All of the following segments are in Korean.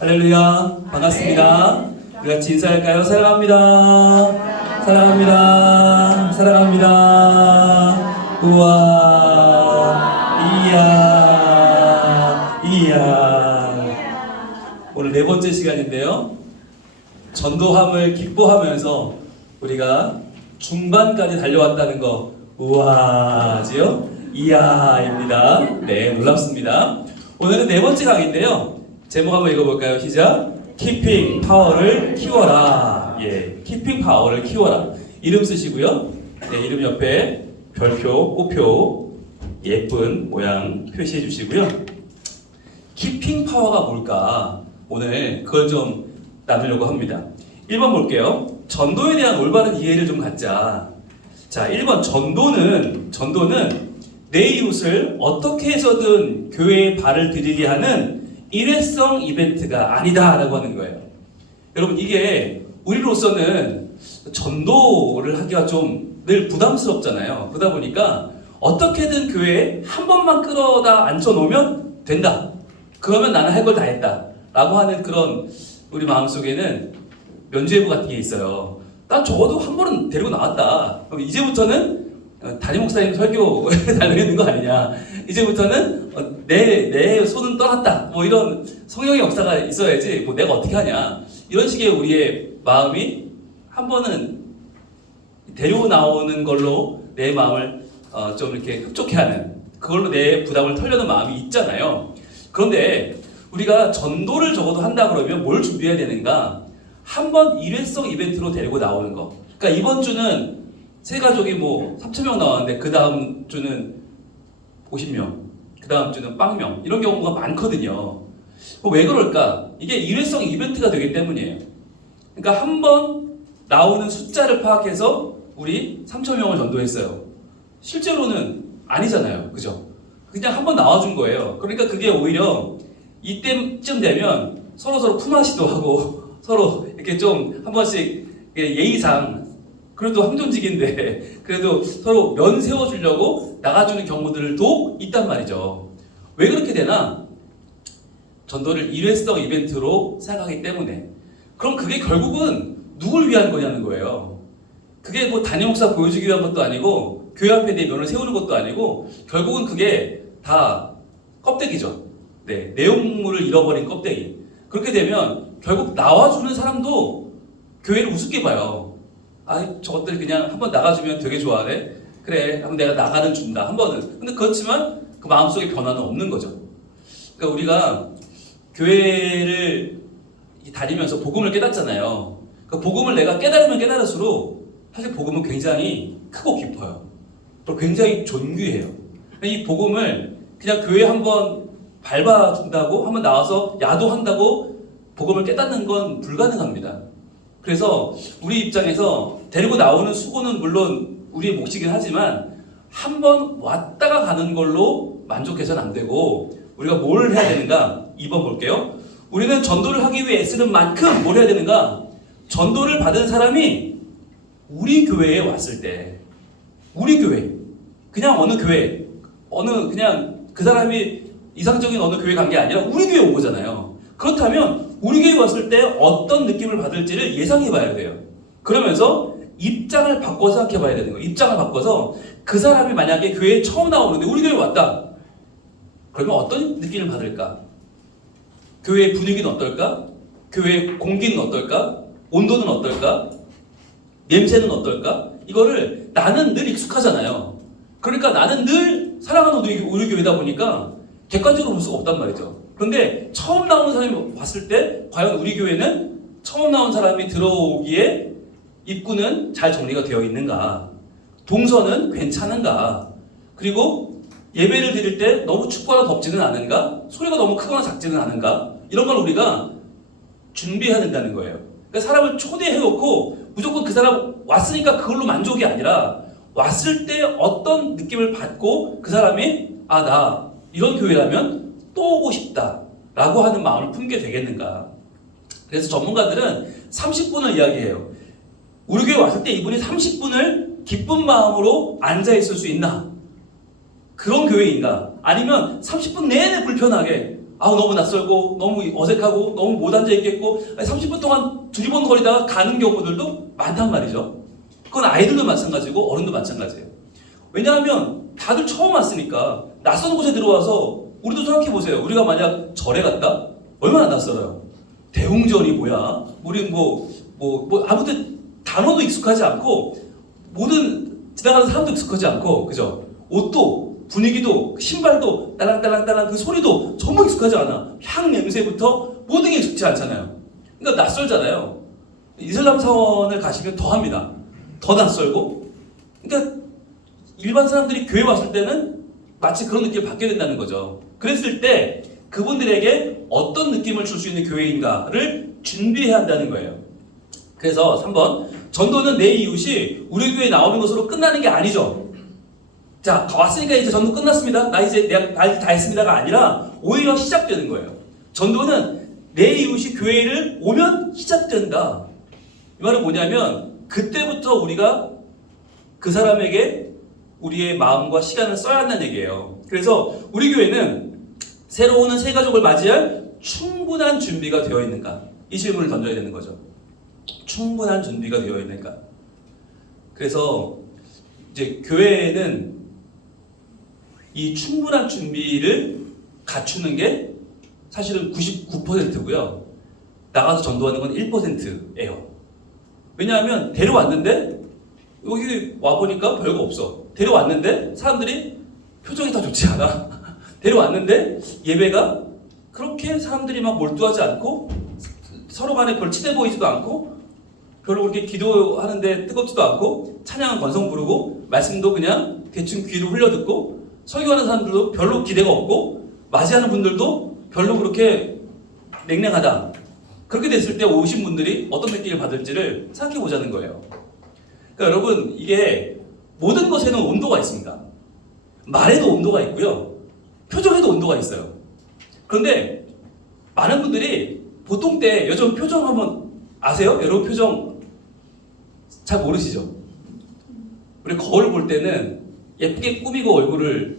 할렐루야, 반갑습니다. 우리 같이 인사할까요? 사랑합니다. 사랑합니다. 사랑합니다. 우와, 이야. 오늘 네 번째 시간인데요. 전도함을 기뻐하면서 우리가 중반까지 달려왔다는 거, 우와지요? 이야입니다. 네, 놀랍습니다. 오늘은 네 번째 강의인데요. 제목 한번 읽어볼까요? 시작. Keeping 파워를 키워라. 예, Keeping 파워를 키워라. 이름 쓰시고요. 네, 이름 옆에 별표, 꽃표, 예쁜 모양 표시해 주시고요. Keeping 파워가 뭘까? 오늘 그걸 좀 나누려고 합니다. 1번 볼게요. 전도에 대한 올바른 이해를 좀 갖자. 자, 1번 전도는 내 이웃을 어떻게 해서든 교회에 발을 들이게 하는 일회성 이벤트가 아니다라고 하는 거예요. 여러분, 이게 우리로서는 전도를 하기가 좀 늘 부담스럽잖아요. 그러다 보니까 어떻게든 교회에 한 번만 끌어다 앉혀놓으면 된다. 그러면 나는 할 걸 다 했다. 라고 하는 그런 우리 마음속에는 면죄부 같은 게 있어요. 난 적어도 한 번은 데리고 나왔다. 그럼 이제부터는 담임 목사님 설교 달리는 거 아니냐. 이제부터는 내 손은 떠났다. 뭐 이런 성령의 역사가 있어야지 뭐 내가 어떻게 하냐. 이런 식의 우리의 마음이 한 번은 데리고 나오는 걸로 내 마음을 좀 이렇게 흡족해하는, 그걸로 내 부담을 털려는 마음이 있잖아요. 그런데 우리가 전도를 적어도 한다 그러면 뭘 준비해야 되는가? 한 번 일회성 이벤트로 데리고 나오는 거. 그러니까 이번 주는 세 가족이 뭐 3,000명 나왔는데 그 다음 주는 50명, 그 다음 주는 0명, 이런 경우가 많거든요. 왜 그럴까? 이게 일회성 이벤트가 되기 때문이에요. 그러니까 한 번 나오는 숫자를 파악해서 우리 3,000명을 전도했어요. 실제로는 아니잖아요. 그죠? 그냥 한 번 나와준 거예요. 그러니까 그게 오히려 이때쯤 되면 서로 품앗이도 하고 서로 이렇게 좀 한 번씩 예의상 그래도 항존직인데 그래도 서로 면 세워주려고 나가주는 경우들도 있단 말이죠. 왜 그렇게 되나? 전도를 일회성 이벤트로 생각하기 때문에. 그럼 그게 결국은 누굴 위한 거냐는 거예요. 그게 뭐 담임 목사 보여주기 위한 것도 아니고 교회 앞에 내 면을 세우는 것도 아니고 결국은 그게 다 껍데기죠. 네, 내용물을 잃어버린 껍데기. 그렇게 되면 결국 나와주는 사람도 교회를 우습게 봐요. 아, 저것들 그냥 한번 나가주면 되게 좋아하네. 그래, 한번 내가 나가는 준다. 한 번은. 근데 그렇지만 그 마음속에 변화는 없는 거죠. 그러니까 우리가 교회를 다니면서 복음을 깨닫잖아요. 그 복음을 내가 깨달으면 깨달을수록 사실 복음은 굉장히 크고 깊어요. 또 굉장히 존귀해요. 이 복음을 그냥 교회에 한번 밟아준다고, 한번 나와서 야도한다고 복음을 깨닫는 건 불가능합니다. 그래서 우리 입장에서 데리고 나오는 수고는 물론 우리의 몫이긴 하지만 한 번 왔다가 가는 걸로 만족해서는 안 되고 우리가 뭘 해야 되는가? 2번 볼게요. 우리는 전도를 하기 위해 애쓰는 만큼 뭘 해야 되는가? 전도를 받은 사람이 우리 교회에 왔을 때, 우리 교회, 그냥 어느 교회, 그냥 그 사람이 이상적인 어느 교회 간 게 아니라 우리 교회 온 거잖아요. 그렇다면 우리 교회 왔을 때 어떤 느낌을 받을지를 예상해 봐야 돼요. 그러면서 입장을 바꿔서 생각해 봐야 되는 거예요. 입장을 바꿔서 그 사람이 만약에 교회에 처음 나오는데 우리 교회에 왔다. 그러면 어떤 느낌을 받을까? 교회의 분위기는 어떨까? 교회의 공기는 어떨까? 온도는 어떨까? 냄새는 어떨까? 이거를 나는 늘 익숙하잖아요. 그러니까 나는 늘 사랑하는 우리 교회다 보니까 객관적으로 볼 수가 없단 말이죠. 그런데 처음 나오는 사람이 봤을 때 과연 우리 교회는 처음 나온 사람이 들어오기에 입구는 잘 정리가 되어 있는가? 동선은 괜찮은가? 그리고 예배를 드릴 때 너무 춥거나 덥지는 않은가? 소리가 너무 크거나 작지는 않은가? 이런 걸 우리가 준비해야 된다는 거예요. 그러니까 사람을 초대해놓고 무조건 그 사람 왔으니까 그걸로 만족이 아니라 왔을 때 어떤 느낌을 받고 그 사람이 나 이런 교회라면 또 오고 싶다 라고 하는 마음을 품게 되겠는가. 그래서 전문가들은 30분을 이야기해요. 우리 교회 왔을 때 이분이 30분을 기쁜 마음으로 앉아있을 수 있나? 그런 교회인가? 아니면 30분 내내 불편하게 너무 낯설고 너무 어색하고 너무 못 앉아 있겠고 30분 동안 두리번거리다가 가는 경우들도 많단 말이죠. 그건 아이들도 마찬가지고 어른도 마찬가지예요. 왜냐하면 다들 처음 왔으니까 낯선 곳에 들어와서 우리도 생각해 보세요. 우리가 만약 절에 갔다? 얼마나 낯설어요. 대웅전이 뭐야? 우리 아무튼 단어도 익숙하지 않고 모든 지나가는 사람도 익숙하지 않고 그죠? 옷도 분위기도 신발도 딸랑딸랑딸랑 그 소리도 전부 익숙하지 않아. 향 냄새부터 모든 게 익숙지 않잖아요. 그러니까 낯설잖아요. 이슬람 사원을 가시면 더 합니다. 더 낯설고. 그러니까 일반 사람들이 교회 왔을 때는 마치 그런 느낌을 받게 된다는 거죠. 그랬을 때 그분들에게 어떤 느낌을 줄 수 있는 교회인가를 준비해야 한다는 거예요. 그래서 3번, 전도는 내 이웃이 우리 교회에 나오는 것으로 끝나는 게 아니죠. 자, 왔으니까 이제 전도 끝났습니다. 나 이제 내가 다 했습니다가 아니라 오히려 시작되는 거예요. 전도는 내 이웃이 교회를 오면 시작된다. 이 말은 뭐냐면 그때부터 우리가 그 사람에게 우리의 마음과 시간을 써야 한다는 얘기예요. 그래서 우리 교회는 새로 오는 새 가족을 맞이할 충분한 준비가 되어 있는가? 이 질문을 던져야 되는 거죠. 충분한 준비가 되어 있는가? 그래서 이제 교회는 이 충분한 준비를 갖추는 게 사실은 99%고요. 나가서 전도하는 건 1%예요. 왜냐하면 데려왔는데 여기 와보니까 별거 없어. 데려왔는데 사람들이 표정이 다 좋지 않아. 데려왔는데 예배가 그렇게 사람들이 막 몰두하지 않고 서로 간에 별 친해 보이지도 않고 별로 그렇게 기도하는데 뜨겁지도 않고 찬양은 건성 부르고 말씀도 그냥 대충 귀로 흘려듣고 설교하는 사람들도 별로 기대가 없고 맞이하는 분들도 별로 그렇게 냉랭하다. 그렇게 됐을 때 오신 분들이 어떤 느낌을 받을지를 생각해 보자는 거예요. 그러니까 여러분 이게 모든 것에는 온도가 있습니다. 말에도 온도가 있고요. 표정에도 온도가 있어요. 그런데 많은 분들이 보통 때 요즘 표정 한번 아세요? 여러분 표정 잘 모르시죠? 우리 거울 볼 때는 예쁘게 꾸미고 얼굴을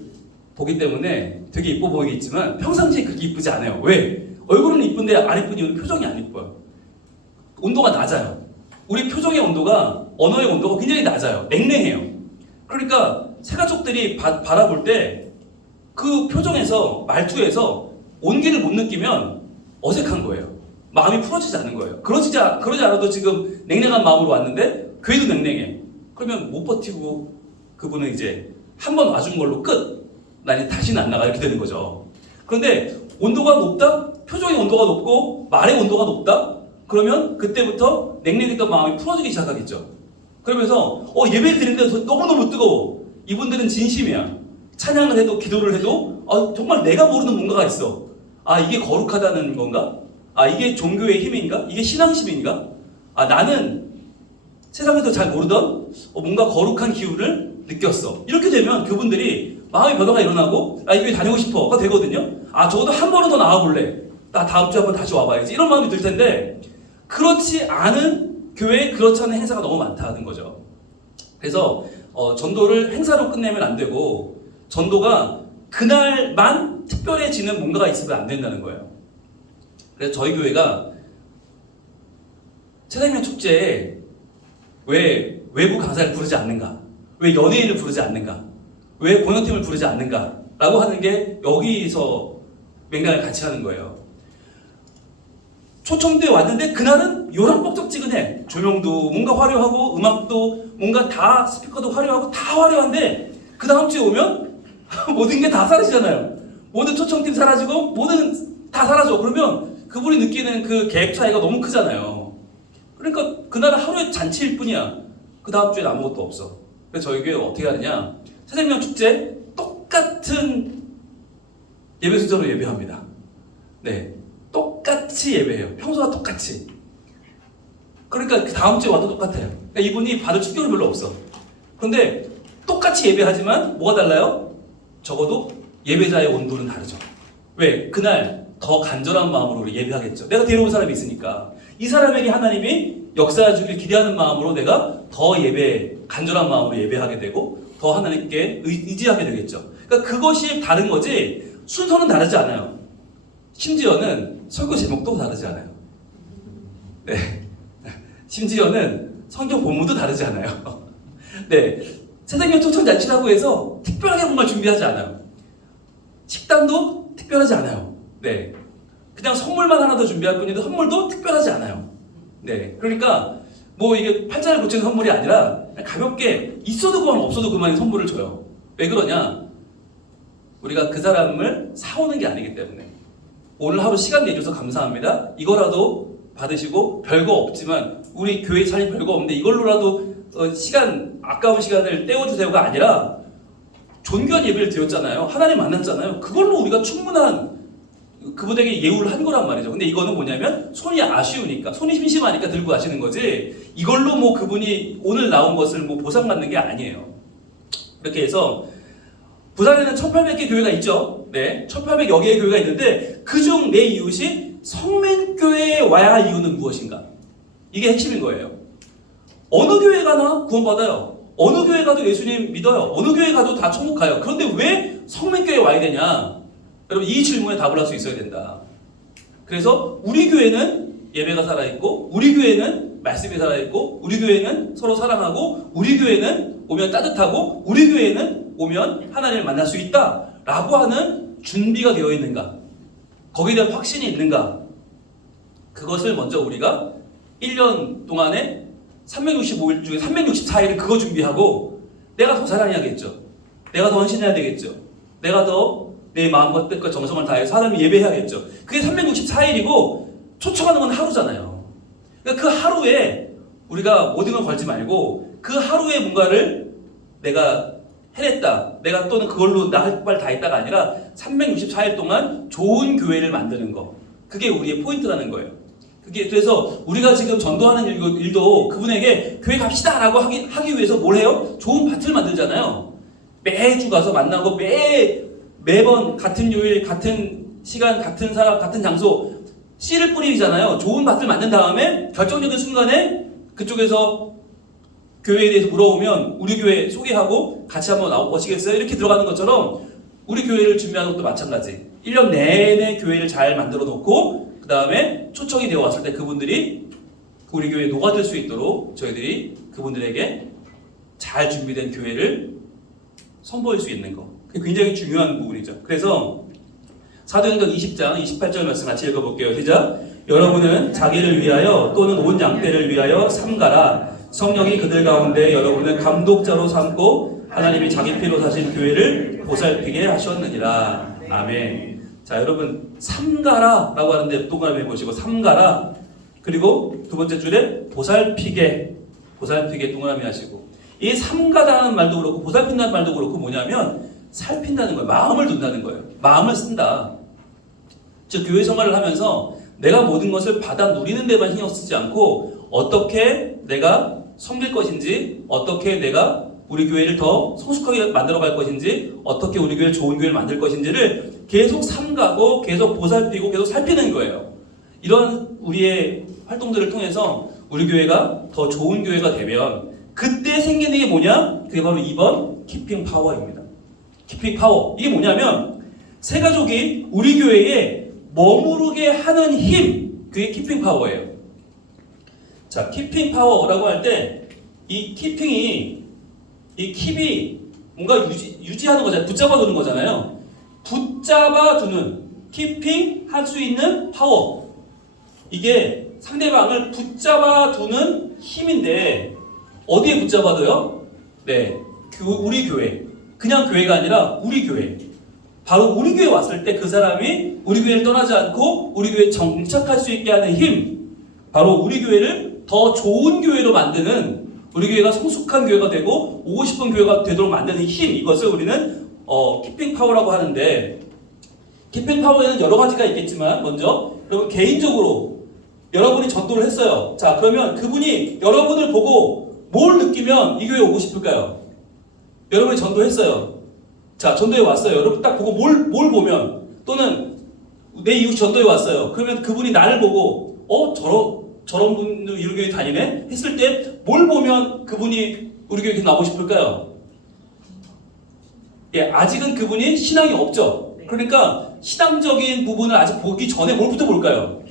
보기 때문에 되게 이뻐 보이겠지만 평상시에 그렇게 이쁘지 않아요. 왜? 얼굴은 이쁜데 안 이쁜 이유는 표정이 안 이뻐요. 온도가 낮아요. 우리 표정의 온도가 언어의 온도가 굉장히 낮아요. 냉랭해요. 그러니까 새가족들이 바라볼 때 그 표정에서 말투에서 온기를 못 느끼면 어색한 거예요. 마음이 풀어지지 않는 거예요. 그러지 않아도 지금 냉랭한 마음으로 왔는데 교회도 냉랭해. 그러면 못 버티고 그분은 이제 한 번 와준 걸로 끝. 나 이제 다시는 안 나가 이렇게 되는 거죠. 그런데 온도가 높다? 표정의 온도가 높고 말의 온도가 높다? 그러면 그때부터 냉랭했던 마음이 풀어지기 시작하겠죠. 그러면서 예배를 드리는데 너무너무 뜨거워. 이분들은 진심이야. 찬양을 해도 기도를 해도 정말 내가 모르는 뭔가가 있어. 이게 거룩하다는 건가? 이게 종교의 힘인가? 이게 신앙심인가? 나는 세상에서 잘 모르던 뭔가 거룩한 기운을 느꼈어. 이렇게 되면 그분들이 마음의 변화가 일어나고 이 교회 다니고 싶어가 되거든요. 적어도 한 번은 더 나와볼래. 나 다음 주에 한번 다시 와봐야지. 이런 마음이 들 텐데 그렇지 않은 교회에 그렇지 않은 행사가 너무 많다는 거죠. 그래서 전도를 행사로 끝내면 안 되고 전도가 그날만 특별해지는 뭔가가 있으면 안 된다는 거예요. 그래서 저희 교회가 새생명 축제에 왜 외부 강사를 부르지 않는가? 왜 연예인을 부르지 않는가? 왜 공연팀을 부르지 않는가? 라고 하는 게 여기서 맥락을 같이 하는 거예요. 초청대에 왔는데 그날은 요란뻑적지근해. 조명도 뭔가 화려하고 음악도 뭔가 다 스피커도 화려하고 다 화려한데 그 다음 주에 오면 모든 게 다 사라지잖아요. 모든 초청팀 사라지고 모든 다 사라져. 그러면 그분이 느끼는 그 갭 차이가 너무 크잖아요. 그러니까 그날은 하루의 잔치일 뿐이야. 그 다음 주에는 아무것도 없어. 그래서 저희 교회 어떻게 하느냐? 새생명 축제 똑같은 예배 순서로 예배합니다. 네, 똑같이 예배해요. 평소와 똑같이. 그러니까 그 다음 주에 와도 똑같아요. 그러니까 이분이 받을 충격이 별로 없어. 그런데 똑같이 예배하지만 뭐가 달라요? 적어도 예배자의 온도는 다르죠. 왜? 그날 더 간절한 마음으로 우리 예배하겠죠. 내가 데려온 사람이 있으니까 이 사람에게 하나님이 역사해 주길 기대하는 마음으로 내가 더 간절한 마음으로 예배하게 되고 더 하나님께 의지하게 되겠죠. 그러니까 그것이 다른 거지 순서는 다르지 않아요. 심지어는 설교 제목도 다르지 않아요. 네. 심지어는 성경 본문도 다르지 않아요. 네. 세상에 초청잔치라고 해서 특별하게 뭔가 준비하지 않아요. 식단도 특별하지 않아요. 네. 그냥 선물만 하나 더 준비할 뿐인데 선물도 특별하지 않아요. 네. 그러니까 뭐 이게 팔자를 고치는 선물이 아니라 그냥 가볍게 있어도 그만 없어도 그만의 선물을 줘요. 왜 그러냐? 우리가 그 사람을 사오는 게 아니기 때문에. 오늘 하루 시간 내줘서 감사합니다. 이거라도 받으시고 별거 없지만 우리 교회 차림 별거 없는데 이걸로라도 아까운 시간을 때워주세요가 아니라 존귀한 예배를 드렸잖아요. 하나님 만났잖아요. 그걸로 우리가 충분한 그분에게 예우를 한 거란 말이죠. 근데 이거는 뭐냐면 손이 아쉬우니까, 손이 심심하니까 들고 가시는 거지 이걸로 뭐 그분이 오늘 나온 것을 뭐 보상받는 게 아니에요. 이렇게 해서 부산에는 1800개 교회가 있죠. 네, 1800여 개의 교회가 있는데 그중 내 이웃이 성맨교회에 와야 할 이유는 무엇인가? 이게 핵심인 거예요. 어느 교회 가나 구원받아요. 어느 교회 가도 예수님 믿어요. 어느 교회 가도 다 천국 가요. 그런데 왜 성맨교회에 와야 되냐? 여러분 이 질문에 답을 할 수 있어야 된다. 그래서 우리 교회는 예배가 살아있고 우리 교회는 말씀이 살아있고 우리 교회는 서로 사랑하고 우리 교회는 오면 따뜻하고 우리 교회는 오면 하나님을 만날 수 있다 라고 하는 준비가 되어 있는가? 거기에 대한 확신이 있는가? 그것을 먼저 우리가 1년 동안에 365일 중에 364일을 그거 준비하고 내가 더 사랑해야겠죠. 내가 더 헌신해야 되겠죠. 내가 더 내 마음과 뜻과 정성을 다해서 하나님 예배해야겠죠. 그게 364일이고 초청하는 건 하루잖아요. 그러니까 그 하루에 우리가 모든 걸 걸지 말고 그 하루에 뭔가를 내가 해냈다. 내가 또는 그걸로 나 할 말 다 했다가 아니라 364일 동안 좋은 교회를 만드는 거. 그게 우리의 포인트라는 거예요. 그래서 우리가 지금 전도하는 일도 그분에게 교회 갑시다 라고 하기 위해서 뭘 해요? 좋은 밭을 만들잖아요. 매주 가서 만나고 매번 같은 요일, 같은 시간, 같은 사람, 같은 장소 씨를 뿌리잖아요. 좋은 밭을 만든 다음에 결정적인 순간에 그쪽에서 교회에 대해서 물어보면 우리 교회 소개하고 같이 한번 나오시겠어요? 이렇게 들어가는 것처럼 우리 교회를 준비하는 것도 마찬가지. 1년 내내 교회를 잘 만들어 놓고 그 다음에 초청이 되어 왔을 때 그분들이 우리 교회에 녹아들 수 있도록 저희들이 그분들에게 잘 준비된 교회를 선보일 수 있는 거. 그게 굉장히 중요한 부분이죠. 그래서 사도행전 20장 28절 말씀 같이 읽어볼게요. 시작. 여러분은 자기를 위하여 또는 온 양떼를 위하여 삼가라. 성령이 그들 가운데 여러분을 감독자로 삼고 하나님이 자기 피로 사신 교회를 보살피게 하셨느니라. 아멘. 자, 여러분 삼가라 라고 하는데 동그라미 보시고 삼가라. 그리고 두 번째 줄에 보살피게 동그라미 하시고 이 삼가라는 말도 그렇고 보살핀다는 말도 그렇고 뭐냐면 살핀다는 거예요. 마음을 둔다는 거예요. 마음을 쓴다. 즉 교회 생활을 하면서 내가 모든 것을 받아 누리는 데만 신경 쓰지 않고 어떻게 내가 섬길 것인지, 어떻게 내가 우리 교회를 더 성숙하게 만들어갈 것인지, 어떻게 우리 교회를 좋은 교회를 만들 것인지를 계속 삼가고 계속 보살피고 계속 살피는 거예요. 이런 우리의 활동들을 통해서 우리 교회가 더 좋은 교회가 되면 그때 생기는 게 뭐냐? 그게 바로 2번 키핑 파워입니다. 키핑 파워. 이게 뭐냐면 세 가족이 우리 교회에 머무르게 하는 힘. 그게 키핑 파워예요. 자, 키핑 파워라고 할 때 이 키핑이 이 킵이 뭔가 유지하는 거잖아요. 붙잡아두는 거잖아요. 붙잡아두는 키핑 할 수 있는 파워. 이게 상대방을 붙잡아두는 힘인데 어디에 붙잡아둬요? 네, 우리 교회. 그냥 교회가 아니라 우리 교회. 바로 우리 교회 왔을 때 그 사람이 우리 교회를 떠나지 않고 우리 교회에 정착할 수 있게 하는 힘. 바로 우리 교회를 더 좋은 교회로 만드는, 우리 교회가 성숙한 교회가 되고 오고 싶은 교회가 되도록 만드는 힘. 이것을 우리는 키핑 파워라고 하는데, 키핑 파워에는 여러 가지가 있겠지만 먼저 여러분 개인적으로 여러분이 전도를 했어요. 자, 그러면 그분이 여러분을 보고 뭘 느끼면 이 교회에 오고 싶을까요? 여러분이 전도했어요. 자, 전도에 왔어요. 여러분 딱 보고 뭘 보면, 또는 내 이웃 전도에 왔어요. 그러면 그분이 나를 보고 저런 분도 우리 교회 다니네? 했을 때 뭘 보면 그분이 우리 교회에 나오고 싶을까요? 예, 아직은 그분이 신앙이 없죠. 그러니까 신앙적인 부분을 아직 보기 전에 뭘부터 볼까요?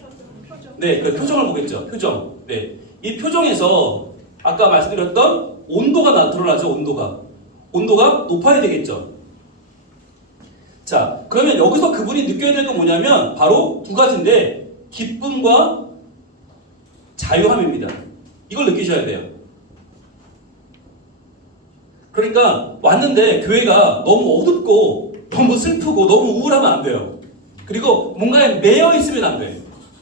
네, 그 표정을 보겠죠. 표정. 네, 이 표정에서 아까 말씀드렸던 온도가 드러나죠. 온도가 높아야 되겠죠. 자, 그러면 여기서 그분이 느껴야 될 건 뭐냐면 바로 두 가지인데 기쁨과 자유함입니다. 이걸 느끼셔야 돼요. 그러니까 왔는데 교회가 너무 어둡고 너무 슬프고 너무 우울하면 안 돼요. 그리고 뭔가에 매여 있으면 안 돼요.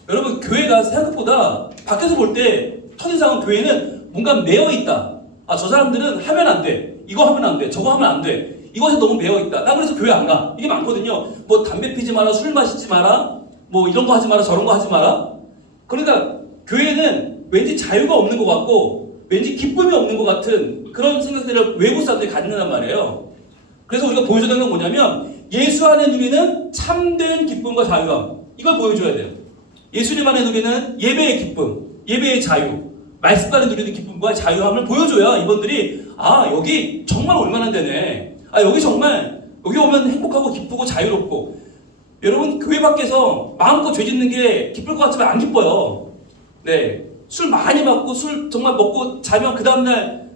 여러분, 교회가 생각보다 밖에서 볼 때 첫인상은 교회는 뭔가 매여 있다. 아, 저 사람들은 하면 안 돼. 이거 하면 안 돼. 저거 하면 안 돼. 이것에 너무 매여 있다. 나 그래서 교회 안 가. 이게 많거든요. 뭐 담배 피지 마라, 술 마시지 마라, 뭐 이런 거 하지 마라, 저런 거 하지 마라. 그러니까 교회는 왠지 자유가 없는 것 같고 왠지 기쁨이 없는 것 같은 그런 생각들을 외국 사람들이 갖는단 말이에요. 그래서 우리가 보여줘야 되는 건 뭐냐면 예수 안에 누리는 참된 기쁨과 자유함. 이걸 보여줘야 돼요. 예수님 안에 누리는 예배의 기쁨, 예배의 자유, 말씀 안에 누리는 기쁨과 자유함을 보여줘야 이분들이 아, 여기 정말 올만한 데네. 아, 여기 정말 여기 오면 행복하고 기쁘고 자유롭고. 여러분, 교회 밖에서 마음껏 죄 짓는 게 기쁠 것 같지만 안 기뻐요. 네, 술 많이 먹고 술 정말 먹고 자면 그 다음날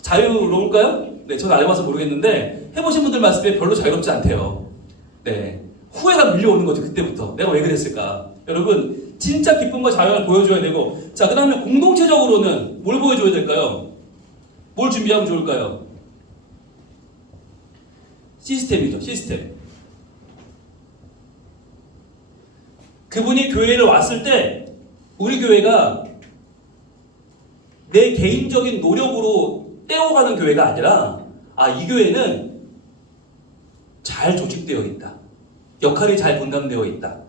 자유로울까요? 네, 저는 안 해봐서 모르겠는데 해보신 분들 말씀 때 별로 자유롭지 않대요. 네, 후회가 밀려오는 거죠. 그때부터 내가 왜 그랬을까. 여러분, 진짜 기쁨과 자유를 보여줘야 되고, 자, 그 다음에 공동체적으로는 뭘 보여줘야 될까요? 뭘 준비하면 좋을까요? 시스템이죠. 시스템. 그분이 교회를 왔을 때 우리 교회가 내 개인적인 노력으로 떼어가는 교회가 아니라 아, 이 교회는 잘 조직되어 있다. 역할이 잘 분담되어 있다.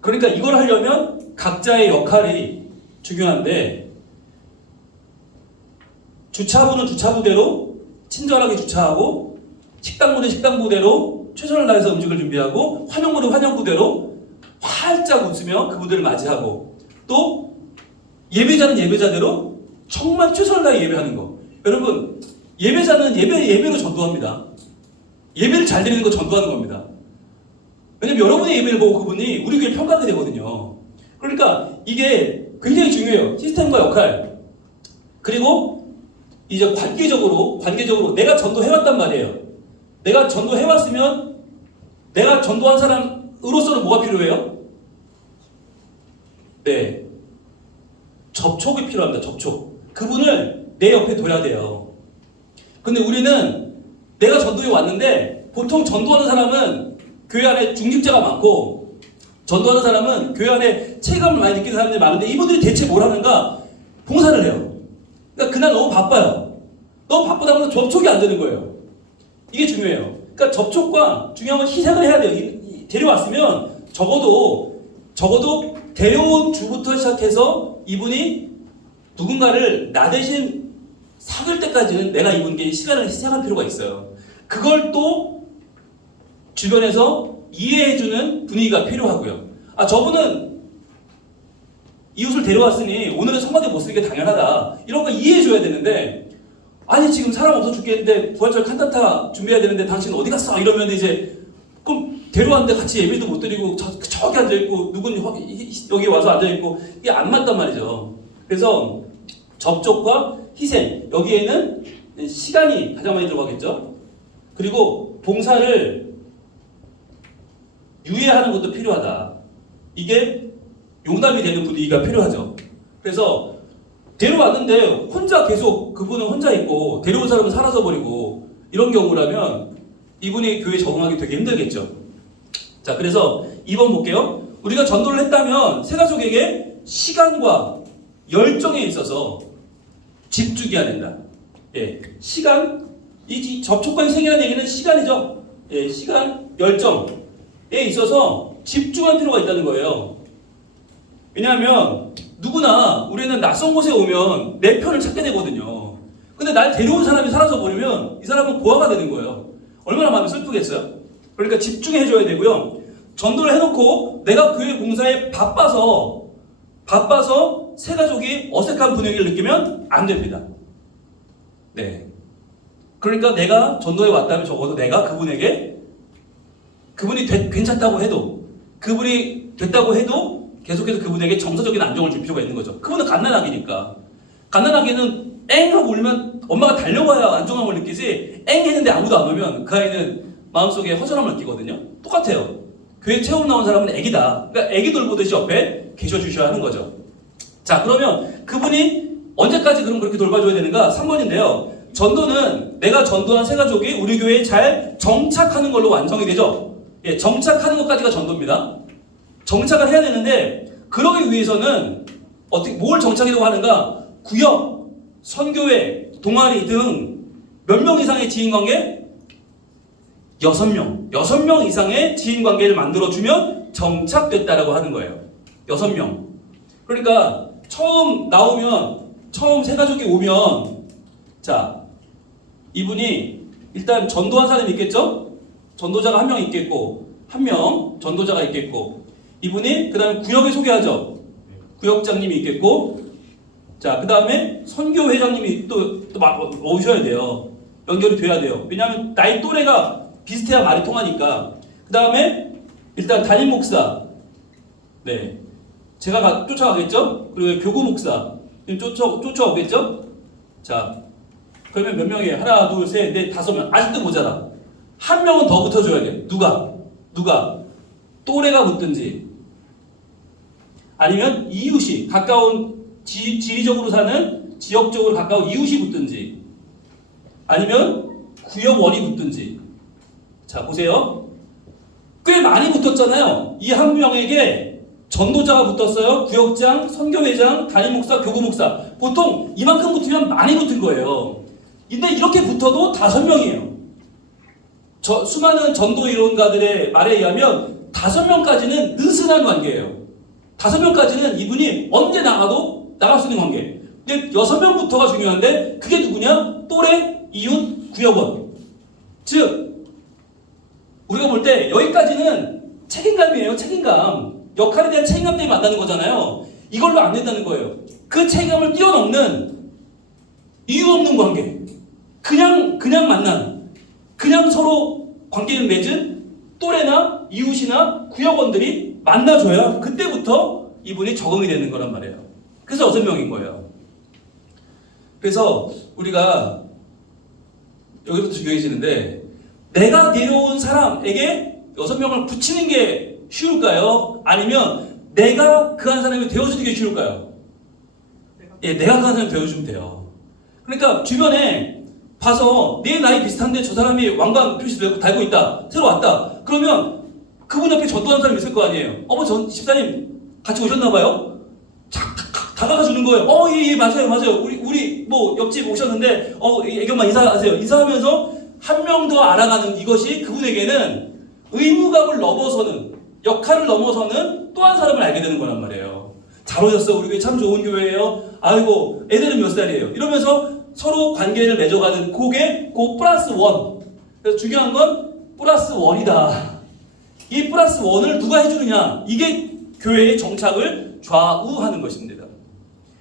그러니까 이걸 하려면 각자의 역할이 중요한데 주차부는 주차부대로 친절하게 주차하고 식당부는 식당부대로 최선을 다해서 음식을 준비하고 환영부는 환영부대로 활짝 웃으며 그분들을 맞이하고 또 예배자는 예배자대로 정말 최선을 다해 예배하는 거. 여러분, 예배자는 예배로 전도합니다. 예배를 잘 드리는 거 전도하는 겁니다. 왜냐면 여러분의 예배를 보고 그분이 우리 교회 평가하게 되거든요. 그러니까 이게 굉장히 중요해요. 시스템과 역할. 그리고 이제 관계적으로 내가 전도해왔단 말이에요. 내가 전도해왔으면 내가 전도한 사람으로서는 뭐가 필요해요? 네, 접촉이 필요합니다. 접촉. 그분을 내 옆에 둬야 돼요. 근데 우리는 내가 전도에 왔는데 보통 전도하는 사람은 교회 안에 중직자가 많고 전도하는 사람은 교회 안에 체감을 많이 느끼는 사람들이 많은데 이분들이 대체 뭘 하는가? 봉사를 해요. 그러니까 그날 너무 바빠요. 너무 바쁘다 보면 접촉이 안 되는 거예요. 이게 중요해요. 그러니까 접촉과 중요한 건 희생을 해야 돼요. 데려왔으면 적어도 데려온 주부터 시작해서 이분이 누군가를 나 대신 사귈 때까지는 내가 이분께 시간을 희생할 필요가 있어요. 그걸 또 주변에서 이해해주는 분위기가 필요하고요. 아, 저분은 이웃을 데려왔으니 오늘은 성가대 못 쓰는 게 당연하다. 이런 거 이해해줘야 되는데 아니 지금 사람 없어 죽겠는데 부활절 칸타타 준비해야 되는데 당신 어디 갔어? 이러면 이제 그럼 데려왔는데 같이 예배도 못 드리고 저기 앉아있고 누군 여기 와서 앉아있고 이게 안 맞단 말이죠. 그래서 접촉과 희생, 여기에는 시간이 가장 많이 들어가겠죠. 그리고 봉사를 유예하는 것도 필요하다. 이게 용납이 되는 분위기가 필요하죠. 그래서 데려왔는데 혼자 계속 그분은 혼자 있고 데려온 사람은 사라져버리고 이런 경우라면 이분이 교회에 적응하기 되게 힘들겠죠. 자, 그래서 2번 볼게요. 우리가 전도를 했다면 새가족에게 시간과 열정에 있어서 집중해야 된다. 예, 시간, 이 접촉과 희생이라는 얘기는 시간이죠. 예, 시간, 열정에 있어서 집중할 필요가 있다는 거예요. 왜냐하면 누구나 우리는 낯선 곳에 오면 내 편을 찾게 되거든요. 근데 날 데려온 사람이 사라져버리면 이 사람은 고아가 되는 거예요. 얼마나 마음이 슬프겠어요? 그러니까 집중해줘야 되고요. 전도를 해놓고 내가 교회 봉사에 바빠서 새가족이 어색한 분위기를 느끼면 안 됩니다. 네. 그러니까 내가 전도에 왔다면 적어도 내가 그분에게 그분이 괜찮다고 해도, 그분이 됐다고 해도 계속해서 그분에게 정서적인 안정을 줄 필요가 있는 거죠. 그분은 갓난아기니까. 갓난아기는 엥 하고 울면 엄마가 달려와야 안정감을 느끼지, 엥 했는데 아무도 안 오면 그 아이는 마음속에 허전함을 느끼거든요. 똑같아요. 교회 체험 나온 사람은 애기다. 그러니까 애기 돌보듯이 옆에 계셔주셔야 하는 거죠. 자, 그러면 그분이 언제까지 그럼 그렇게 돌봐줘야 되는가? 3번인데요. 전도는 내가 전도한 새 가족이 우리 교회에 잘 정착하는 걸로 완성이 되죠. 예, 정착하는 것까지가 전도입니다. 정착을 해야 되는데, 그러기 위해서는 어떻게, 뭘 정착이라고 하는가? 구역, 선교회, 동아리 등 몇 명 이상의 지인관계? 6명. 6명 이상의 지인관계를 만들어주면 정착됐다라고 하는 거예요. 6명. 그러니까 처음 나오면, 처음 새 가족이 오면, 자, 이분이 일단 전도한 사람이 있겠죠? 전도자가 한 명 있겠고, 한 명 전도자가 있겠고, 이분이 그 다음에 구역에 소개하죠. 구역장님이 있겠고, 자, 그 다음에 선교회장님이 또 오셔야 돼요. 연결이 돼야 돼요. 왜냐하면 나이 또래가 비슷해야 말이 통하니까. 그 다음에 일단 담임 목사, 네, 제가 쫓아가겠죠? 그리고 교구 목사 쫓아오겠죠? 자, 그러면 몇 명이에요? 하나, 둘, 셋, 넷, 5명. 아직도 모자라. 한 명은 더 붙어줘야 돼. 누가? 또래가 붙든지, 아니면 이웃이 가까운 지리적으로 사는 지역적으로 가까운 이웃이 붙든지, 아니면 구역원이 붙든지. 자, 보세요. 꽤 많이 붙었잖아요. 이 한 명에게 전도자가 붙었어요. 구역장, 선교회장, 담임 목사, 교구 목사. 보통 이만큼 붙으면 많이 붙은 거예요. 근데 이렇게 붙어도 5명이에요. 수많은 전도 이론가들의 말에 의하면 5명까지는 느슨한 관계예요. 5명까지는 이분이 언제 나가도 나갈 수 있는 관계. 근데 6명부터가 중요한데, 그게 누구냐? 또래, 이웃, 구역원. 즉, 우리가 볼 때 여기까지는 책임감이에요. 책임감. 역할에 대한 책임감 때문에 만나는 거잖아요. 이걸로 안 된다는 거예요. 그 책임감을 뛰어넘는 이유 없는 관계. 그냥 만난, 그냥 서로 관계를 맺은 또래나 이웃이나 구역원들이 만나줘야 그때부터 이분이 적응이 되는 거란 말이에요. 그래서 6명인 거예요. 그래서 우리가 여기부터 중요해지는데, 내가 데려온 사람에게 6명을 붙이는 게 쉬울까요? 아니면 내가 그 한 사람이 되어주는 게 쉬울까요? 예, 내가 그 한 사람이 되어주면 돼요. 그러니까 주변에 봐서 내 나이 비슷한데 저 사람이 왕관 표시 달고 있다. 새로 왔다. 그러면 그분 옆에 전도하는 사람이 있을 거 아니에요. 어머, 집사님 같이 오셨나봐요? 다가가 주는 거예요. 예, 맞아요. 우리 뭐 옆집 오셨는데, 애교만 인사하세요. 인사하면서 한 명 더 알아가는 이것이 그분에게는 의무감을 넘어서는, 역할을 넘어서는 또 한 사람을 알게 되는 거란 말이에요. 잘 오셨어. 우리 교회 참 좋은 교회예요. 아이고, 애들은 몇 살이에요. 이러면서 서로 관계를 맺어가는 그게 플러스 원. 그래서 중요한 건 플러스 원이다. 이 플러스 원을 누가 해주느냐, 이게 교회의 정착을 좌우하는 것입니다.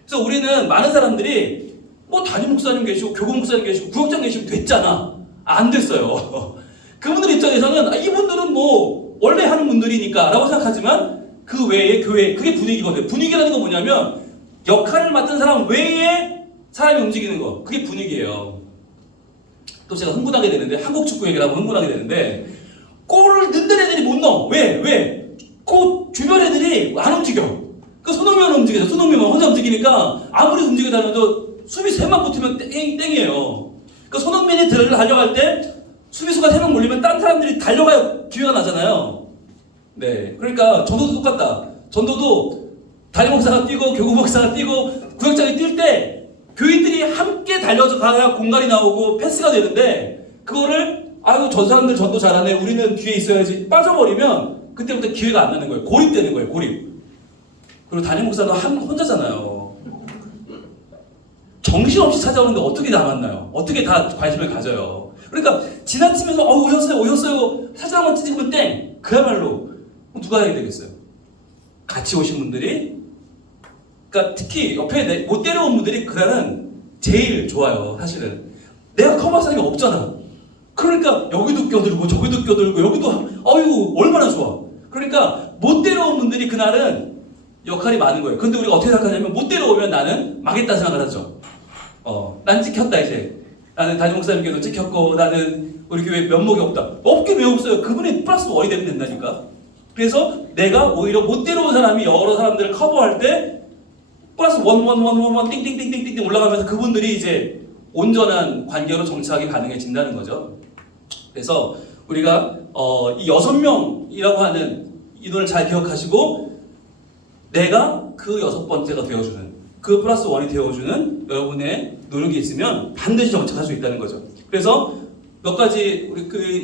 그래서 우리는 많은 사람들이 뭐 담임 목사님 계시고 교구 목사님 계시고 구역장 계시고 됐잖아. 안 됐어요. 그분들 입장에서는 이분들은 뭐 원래 하는 분들이니까 라고 생각하지만, 그 외에 교회, 그게 분위기거든요. 분위기라는 건 뭐냐면 역할을 맡은 사람 외에 사람이 움직이는 거, 그게 분위기예요. 또 제가 흥분하게 되는데, 한국 축구 얘기를 하면 흥분하게 되는데, 골을 넣는 애들이 못 넣어. 왜? 그 주변 애들이 안 움직여. 그 손흥민만 움직여서, 손흥민만 혼자 움직이니까 아무리 움직여달라도 수비 3만 붙으면 땡이에요. 그 손흥민이 달려갈 때 수비수가 3명 몰리면 딴 사람들이 달려가야 기회가 나잖아요. 네, 그러니까 전도도 똑같다. 전도도 담임 목사가 뛰고 교구 목사가 뛰고 구역장이 뛸 때 교인들이 함께 달려서 가야 공간이 나오고 패스가 되는데, 그거를 저 사람들 전도 잘하네, 우리는 뒤에 있어야지 빠져버리면 그때부터 기회가 안 나는 거예요. 고립되는 거예요. 고립. 그리고 담임 목사도 혼자잖아요. 정신없이 찾아오는데 어떻게 다 만나요? 어떻게 다 관심을 가져요? 그러니까 지나치면서 오셨어요 사진 한번 찍으면 땡. 그야말로 누가 해야 되겠어요? 같이 오신 분들이, 그러니까 특히 옆에 못 데려온 분들이 그날은 제일 좋아요. 사실은 내가 커버할 사람이 없잖아. 그러니까 여기도 껴들고 저기도 껴들고 여기도 아이고 얼마나 좋아. 그러니까 못 데려온 분들이 그날은 역할이 많은 거예요. 근데 우리가 어떻게 생각하냐면 못 데려오면 나는 망했다 생각을 하죠. 난 찍혔다 이제. 나는 담임 목사님께도 찍혔고 나는 우리 교회 면목이 없다. 없게 왜 없어요? 그분이 플러스 원이 되면 된다니까. 그래서 내가 오히려 못 데려온 사람이 여러 사람들을 커버할 때 플러스 원 띵띵띵띵띵 올라가면서 그분들이 이제 온전한 관계로 정착이 가능해진다는 거죠. 그래서 우리가 이 6명이라고 하는 인원을 잘 기억하시고 내가 그 6번째가 되어주는 그 플러스 원이 되어주는 여러분의 노력이 있으면 반드시 정착할 수 있다는 거죠. 그래서 몇 가지 우리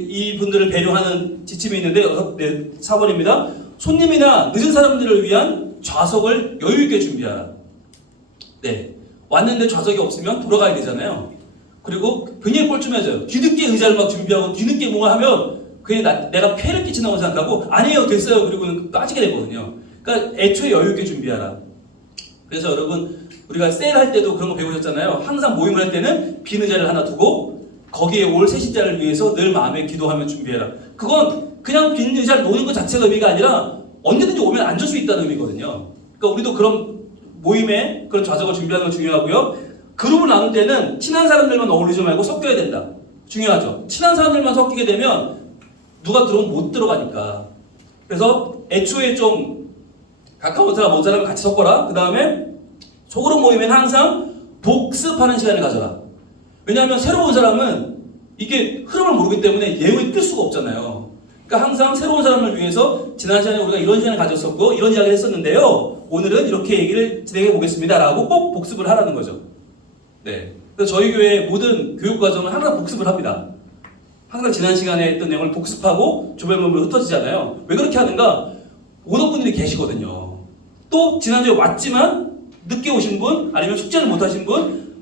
이분들을 배려하는 지침이 있는데 4번입니다. 손님이나 늦은 사람들을 위한 좌석을 여유 있게 준비하라. 네, 왔는데 좌석이 없으면 돌아가야 되잖아요. 그리고 굉장히 뻘쭘해져요. 뒤늦게 의자를 막 준비하고 뒤늦게 뭔가 하면 괜히 내가 폐를 끼친다고 생각하고 아니에요 됐어요 그리고는 빠지게 되거든요. 그러니까 애초에 여유 있게 준비하라. 그래서 여러분 우리가 세일할 때도 그런 거 배우셨잖아요. 항상 모임을 할 때는 빈 의자를 하나 두고 거기에 올 세신자를 위해서 늘 마음에 기도하며 준비해라. 그건 그냥 빈 의자를 놓는 것 자체가 의미가 아니라 언제든지 오면 앉을 수 있다는 의미거든요. 그러니까 우리도 그런 모임에 그런 좌석을 준비하는 건 중요하고요. 그룹을 나눌 때는 친한 사람들만 어울리지 말고 섞여야 된다. 중요하죠. 친한 사람들만 섞이게 되면 누가 들어오면 못 들어가니까. 그래서 애초에 좀 가까운 사람, 먼 사람 같이 섞어라. 그 다음에 소그룹 모임에는 항상 복습하는 시간을 가져라. 왜냐하면 새로운 사람은 이게 흐름을 모르기 때문에 예우에 뜰 수가 없잖아요. 그러니까 항상 새로운 사람을 위해서 지난 시간에 우리가 이런 시간을 가졌었고 이런 이야기를 했었는데요. 오늘은 이렇게 얘기를 진행해 보겠습니다. 라고 꼭 복습을 하라는 거죠. 네. 그래서 저희 교회 모든 교육과정은 항상 복습을 합니다. 항상 지난 시간에 했던 내용을 복습하고 주변 몸으로 흩어지잖아요. 왜 그렇게 하는가? 오는 분들이 계시거든요. 또 지난주에 왔지만 늦게 오신 분 아니면 숙제를 못 하신 분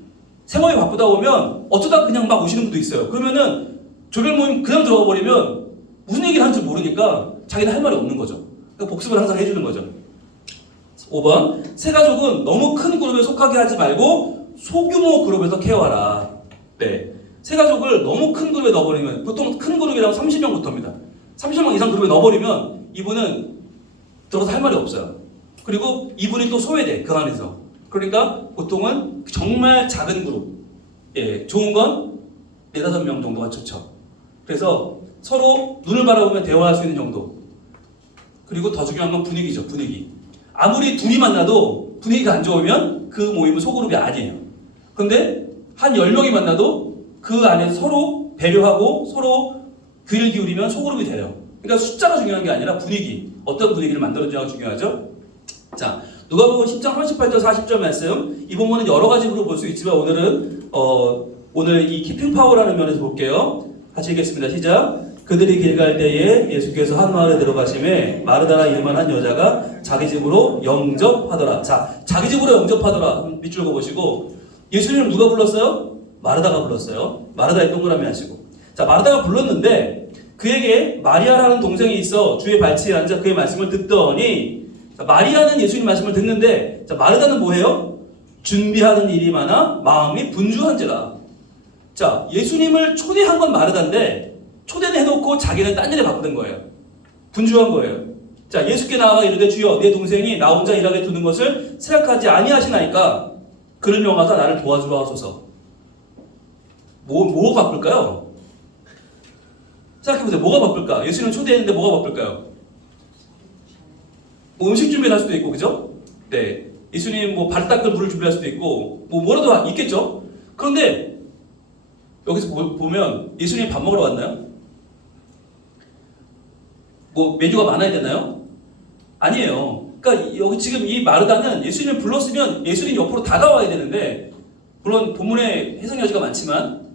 생활이 바쁘다 보면 어쩌다 그냥 막 오시는 분도 있어요. 그러면은 조별 모임 그냥 들어가 버리면 무슨 얘기를 하는지 모르니까 자기는 할 말이 없는 거죠. 그러니까 복습을 항상 해주는 거죠. 5번 새가족은 너무 큰 그룹에 속하게 하지 말고 소규모 그룹에서 케어하라. 네, 새가족을 너무 큰 그룹에 넣어버리면 보통 큰 그룹이라면 30명부터입니다. 30명 이상 그룹에 넣어버리면 이분은 들어서 할 말이 없어요. 그리고 이분이 또 소외돼 그 안에서. 그러니까 보통은 정말 작은 그룹, 예, 좋은 건 4-5명 정도가 좋죠. 그래서 서로 눈을 바라보며 대화할 수 있는 정도. 그리고 더 중요한 건 분위기죠. 분위기. 아무리 둘이 만나도 분위기가 안 좋으면 그 모임은 소그룹이 아니에요. 근데 한 10명이 만나도 그 안에 서로 배려하고 서로 귀를 기울이면 소그룹이 돼요. 그러니까 숫자가 중요한 게 아니라 분위기. 어떤 분위기를 만들어주냐가 중요하죠. 자, 누가복음 10장 38절 40절 말씀. 이 본문은 여러 가지로 볼 수 있지만 오늘은 오늘 이 키핑 파워라는 면에서 볼게요. 같이 읽겠습니다. 시작. 그들이 길 갈 때에 예수께서 한 마을에 들어가심에 마르다라 이름한 한 여자가 자기 집으로 영접하더라. 자, 자기 집으로 영접하더라. 밑줄 그어보시고 예수님을 누가 불렀어요? 마르다가 불렀어요. 마르다의 동그라미 하시고. 자, 마르다가 불렀는데 그에게 마리아라는 동생이 있어 주의 발치에 앉아 그의 말씀을 듣더니 자, 마리아는 예수님 말씀을 듣는데 자, 마르다는 뭐예요? 준비하는 일이 많아 마음이 분주한지라. 자, 예수님을 초대한 건 마르다인데 초대는 해놓고 자기는 딴 일에 바쁘던 거예요. 분주한 거예요. 자, 예수께 나아가 이르되 주여 내 동생이 나 혼자 일하게 두는 것을 생각하지 아니하시나이까 그를 명하사 나를 도와주라 하소서. 뭐가 바쁠까요? 생각해보세요. 뭐가 바쁠까? 예수님은 초대했는데 뭐가 바쁠까요? 뭐 음식 준비를 할 수도 있고, 그죠? 네. 예수님 뭐 발 닦을 물을 준비할 수도 있고, 뭐라도 있겠죠? 그런데 여기서 보면 예수님 밥 먹으러 왔나요? 뭐 메뉴가 많아야 되나요? 아니에요. 그러니까 여기 지금 이 마르다는 예수님을 불렀으면 예수님 옆으로 다가와야 되는데 물론 본문에 해석 여지가 많지만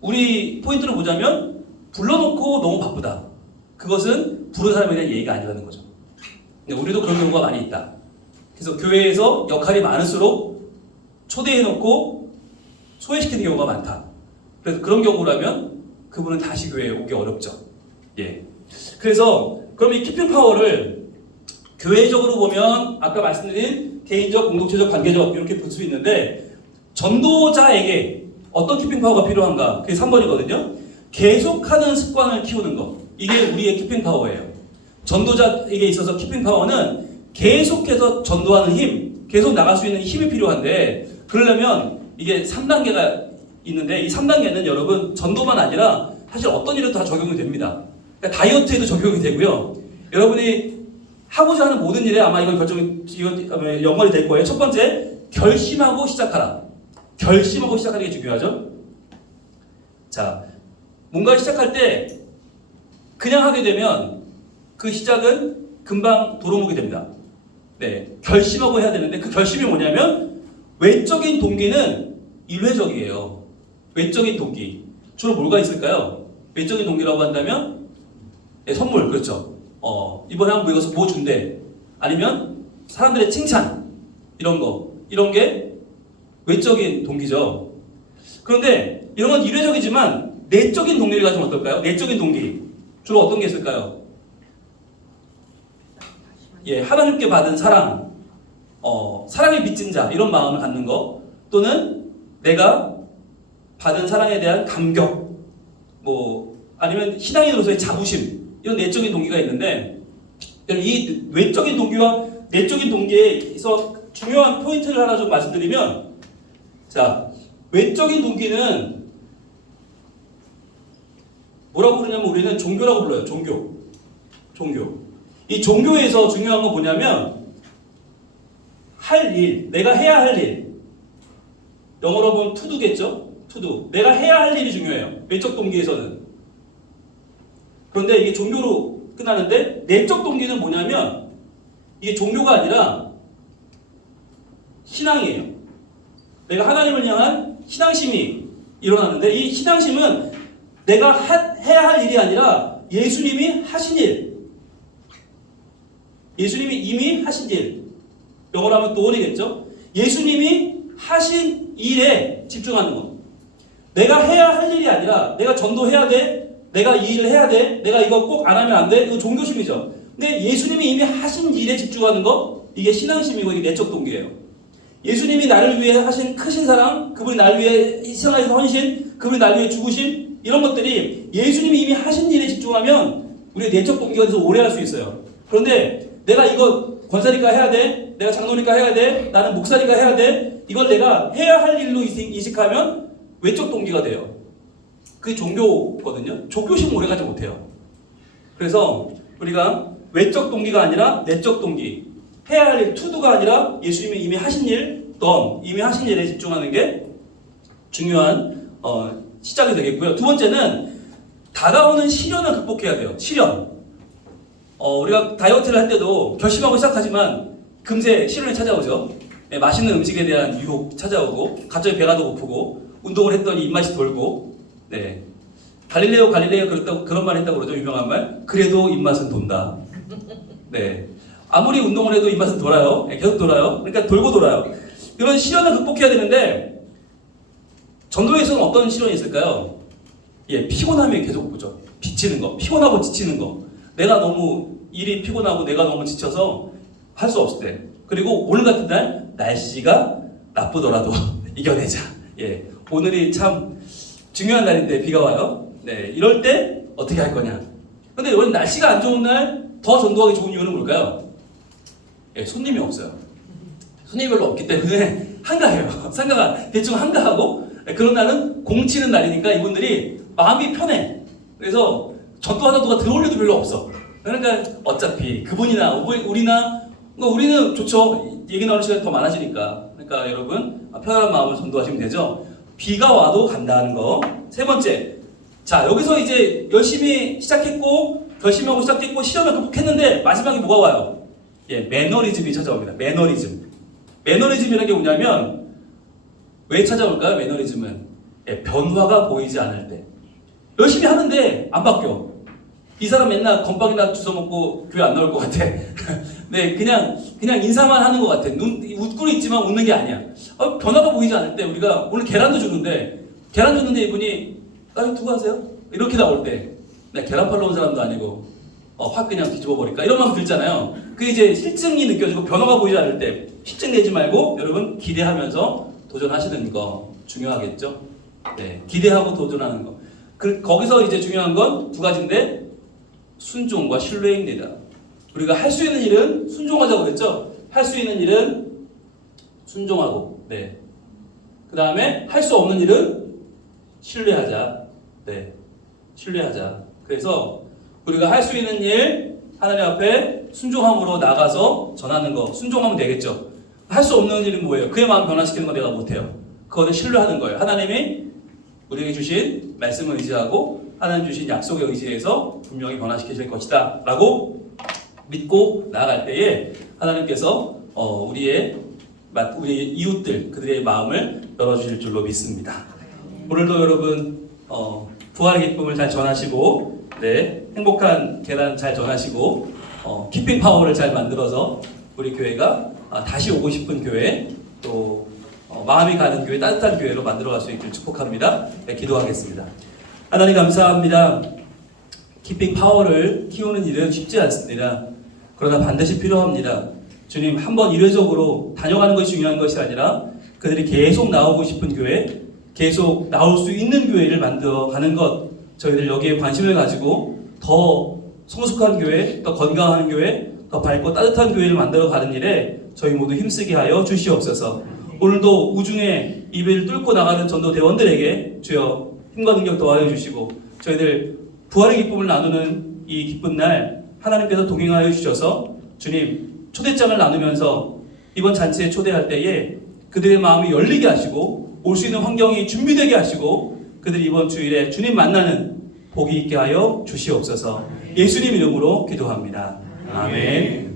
우리 포인트를 보자면 불러놓고 너무 바쁘다. 그것은 부른 사람에 대한 예의가 아니라는 거죠. 근데 우리도 그런 경우가 많이 있다. 그래서 교회에서 역할이 많을수록 초대해놓고 소외시키는 경우가 많다. 그래서 그런 경우라면 그분은 다시 교회에 오기 어렵죠. 예. 그래서 그럼 이 키핑 파워를 교회적으로 보면 아까 말씀드린 개인적, 공동체적, 관계적 이렇게 볼 수 있는데 전도자에게 어떤 키핑 파워가 필요한가? 그게 3번이거든요. 계속하는 습관을 키우는 거. 이게 우리의 키핑 파워예요. 전도자에게 있어서 키핑 파워는 계속해서 전도하는 힘, 계속 나갈 수 있는 힘이 필요한데, 그러려면 이게 3단계가 있는데, 이 3단계는 여러분 전도만 아니라 사실 어떤 일에도 다 적용이 됩니다. 그러니까 다이어트에도 적용이 되고요. 여러분이 하고자 하는 모든 일에 아마 이거 연관이 될 거예요. 첫 번째, 결심하고 시작하라. 결심하고 시작하는 게 중요하죠. 자, 뭔가 시작할 때 그냥 하게 되면 그 시작은 금방 도루묵이 됩니다. 네, 결심하고 해야 되는데 그 결심이 뭐냐면 외적인 동기는 일회적이에요. 외적인 동기. 주로 뭐가 있을까요? 외적인 동기라고 한다면 네, 선물, 그렇죠. 이번에 한번 이것을 뭐 준대. 아니면 사람들의 칭찬. 이런 게 외적인 동기죠. 그런데 이런 건 일회적이지만 내적인 동기를 가지면 어떨까요? 내적인 동기. 주로 어떤 게 있을까요? 예, 하나님께 받은 사랑, 사랑에 빚진 자, 이런 마음을 갖는 거. 또는 내가 받은 사랑에 대한 감격, 아니면 신앙인으로서의 자부심, 이런 내적인 동기가 있는데, 이 외적인 동기와 내적인 동기에서 중요한 포인트를 하나 좀 말씀드리면, 자, 외적인 동기는 뭐라고 부르냐면 우리는 종교라고 불러요. 종교. 이 종교에서 중요한 건 뭐냐면 할 일, 내가 해야 할 일. 영어로 보면 to도겠죠? to. 내가 해야 할 일이 중요해요. 외적 동기에서는. 그런데 이게 종교로 끝나는데 내적 동기는 뭐냐면 이게 종교가 아니라 신앙이에요. 내가 하나님을 향한 신앙심이 일어나는데 이 신앙심은 내가 해야 할 일이 아니라 예수님이 하신 일. 예수님이 이미 하신 일. 영어로 하면 도원이겠죠? 예수님이 하신 일에 집중하는 것. 내가 해야 할 일이 아니라 내가 전도해야 돼. 내가 이 일을 해야 돼. 내가 이거 꼭 안 하면 안 돼. 이거 종교심이죠. 근데 예수님이 이미 하신 일에 집중하는 거, 이게 신앙심이고 이게 내적 동기예요. 예수님이 나를 위해 하신 크신 사랑, 그분이 나를 위해 이 세상에서 헌신, 그분이 나를 위해 죽으심, 이런 것들이 예수님이 이미 하신 일에 집중하면 우리의 내적 동기가 돼서 오래 할 수 있어요. 그런데 내가 이거 권사니까 해야 돼, 내가 장로니까 해야 돼, 나는 목사니까 해야 돼, 이걸 내가 해야 할 일로 인식하면 외적 동기가 돼요. 그게 종교거든요. 종교심 오래가지 못해요. 그래서 우리가 외적 동기가 아니라 내적 동기, 해야 할 일, 투두가 아니라 예수님이 이미 하신 일, 이미 하신 일에 집중하는 게 중요한 시작이 되겠고요. 두 번째는 다가오는 시련을 극복해야 돼요. 시련. 우리가 다이어트를 할 때도 결심하고 시작하지만 금세 시련이 찾아오죠. 네, 맛있는 음식에 대한 유혹 찾아오고 갑자기 배가 더 고프고 운동을 했더니 입맛이 돌고 네. 갈릴레오 그런 말 했다고 그러죠. 유명한 말. 그래도 입맛은 돈다. 네. 아무리 운동을 해도 입맛은 돌아요. 네, 계속 돌아요. 그러니까 돌고 돌아요. 이런 시련을 극복해야 되는데 전도에서는 어떤 시련이 있을까요? 예, 피곤함이 계속 오죠. 지치는 거. 피곤하고 지치는 거. 내가 너무 일이 피곤하고 내가 너무 지쳐서 할 수 없을 때. 그리고 오늘 같은 날 날씨가 나쁘더라도 이겨내자. 예, 오늘이 참 중요한 날인데 비가 와요. 네, 이럴 때 어떻게 할 거냐. 근데 오늘 날씨가 안 좋은 날 더 전도하기 좋은 이유는 뭘까요? 예, 손님이 없어요. 손님이 별로 없기 때문에 한가해요. 상가가 대충 한가하고 그런 날은 공치는 날이니까 이분들이 마음이 편해. 그래서 전도하다 누가 들어올 일도 별로 없어. 그러니까 어차피 그분이나 우리나 우리는 좋죠. 얘기 나올 시간이 더 많아지니까. 그러니까 여러분 편안한 마음으로 전도하시면 되죠. 비가 와도 간다는 거. 세 번째. 자, 여기서 이제 열심히 시작했고 결심하고 시작했고 시련을 극복했는데 마지막에 뭐가 와요? 예, 매너리즘이 찾아옵니다. 매너리즘이라는 게 뭐냐면 왜 찾아올까요? 매너리즘은 예, 변화가 보이지 않을 때. 열심히 하는데 안 바뀌어. 이 사람 맨날 건빵이나 주워 먹고 교회 안 나올 것 같아. 네, 그냥 인사만 하는 것 같아. 웃고 있지만 웃는 게 아니야. 변화가 보이지 않을 때 우리가 오늘 계란 줬는데 이분이 두고 하세요? 이렇게 나올 때 내가 계란 팔러 온 사람도 아니고 확 그냥 뒤집어 버릴까 이런 마음 들잖아요. 그게 이제 실증이 느껴지고 변화가 보이지 않을 때 실증 내지 말고 여러분 기대하면서 도전하시는 거 중요하겠죠. 네, 기대하고 도전하는 거. 거기서 이제 중요한 건 두 가지인데 순종과 신뢰입니다. 우리가 할 수 있는 일은 순종하자고 그랬죠? 할 수 있는 일은 순종하고, 네. 그 다음에 할 수 없는 일은 신뢰하자. 네. 신뢰하자. 그래서 우리가 할 수 있는 일, 하나님 앞에 순종함으로 나가서 전하는 거. 순종하면 되겠죠? 할 수 없는 일은 뭐예요? 그의 마음 변화시키는 거 내가 못해요. 그거는 신뢰하는 거예요. 하나님이 우리에게 주신 말씀을 의지하고 하나님 주신 약속에 의지해서 분명히 변화시키실 것이다 라고 믿고 나아갈 때에 하나님께서 우리의 이웃들, 그들의 마음을 열어주실 줄로 믿습니다. 오늘도 여러분 부활의 기쁨을 잘 전하시고, 네, 행복한 계단 잘 전하시고, 키핑 파워를 잘 만들어서 우리 교회가 다시 오고 싶은 교회, 또 마음이 가는 교회, 따뜻한 교회로 만들어갈 수 있기를 축복합니다. 네, 기도하겠습니다. 하나님 감사합니다. 키핑 파워를 키우는 일은 쉽지 않습니다. 그러나 반드시 필요합니다. 주님, 한번 일회적으로 다녀가는 것이 중요한 것이 아니라 그들이 계속 나오고 싶은 교회, 계속 나올 수 있는 교회를 만들어가는 것, 저희들 여기에 관심을 가지고 더 성숙한 교회, 더 건강한 교회, 더 밝고 따뜻한 교회를 만들어가는 일에 저희 모두 힘쓰게 하여 주시옵소서. 오늘도 우중에 이배를 뚫고 나가는 전도 대원들에게 주여 힘과 능력 더하여 주시고, 저희들 부활의 기쁨을 나누는 이 기쁜 날 하나님께서 동행하여 주셔서 주님, 초대장을 나누면서 이번 잔치에 초대할 때에 그들의 마음이 열리게 하시고 올 수 있는 환경이 준비되게 하시고 그들이 이번 주일에 주님 만나는 복이 있게 하여 주시옵소서. 예수님 이름으로 기도합니다. 아멘.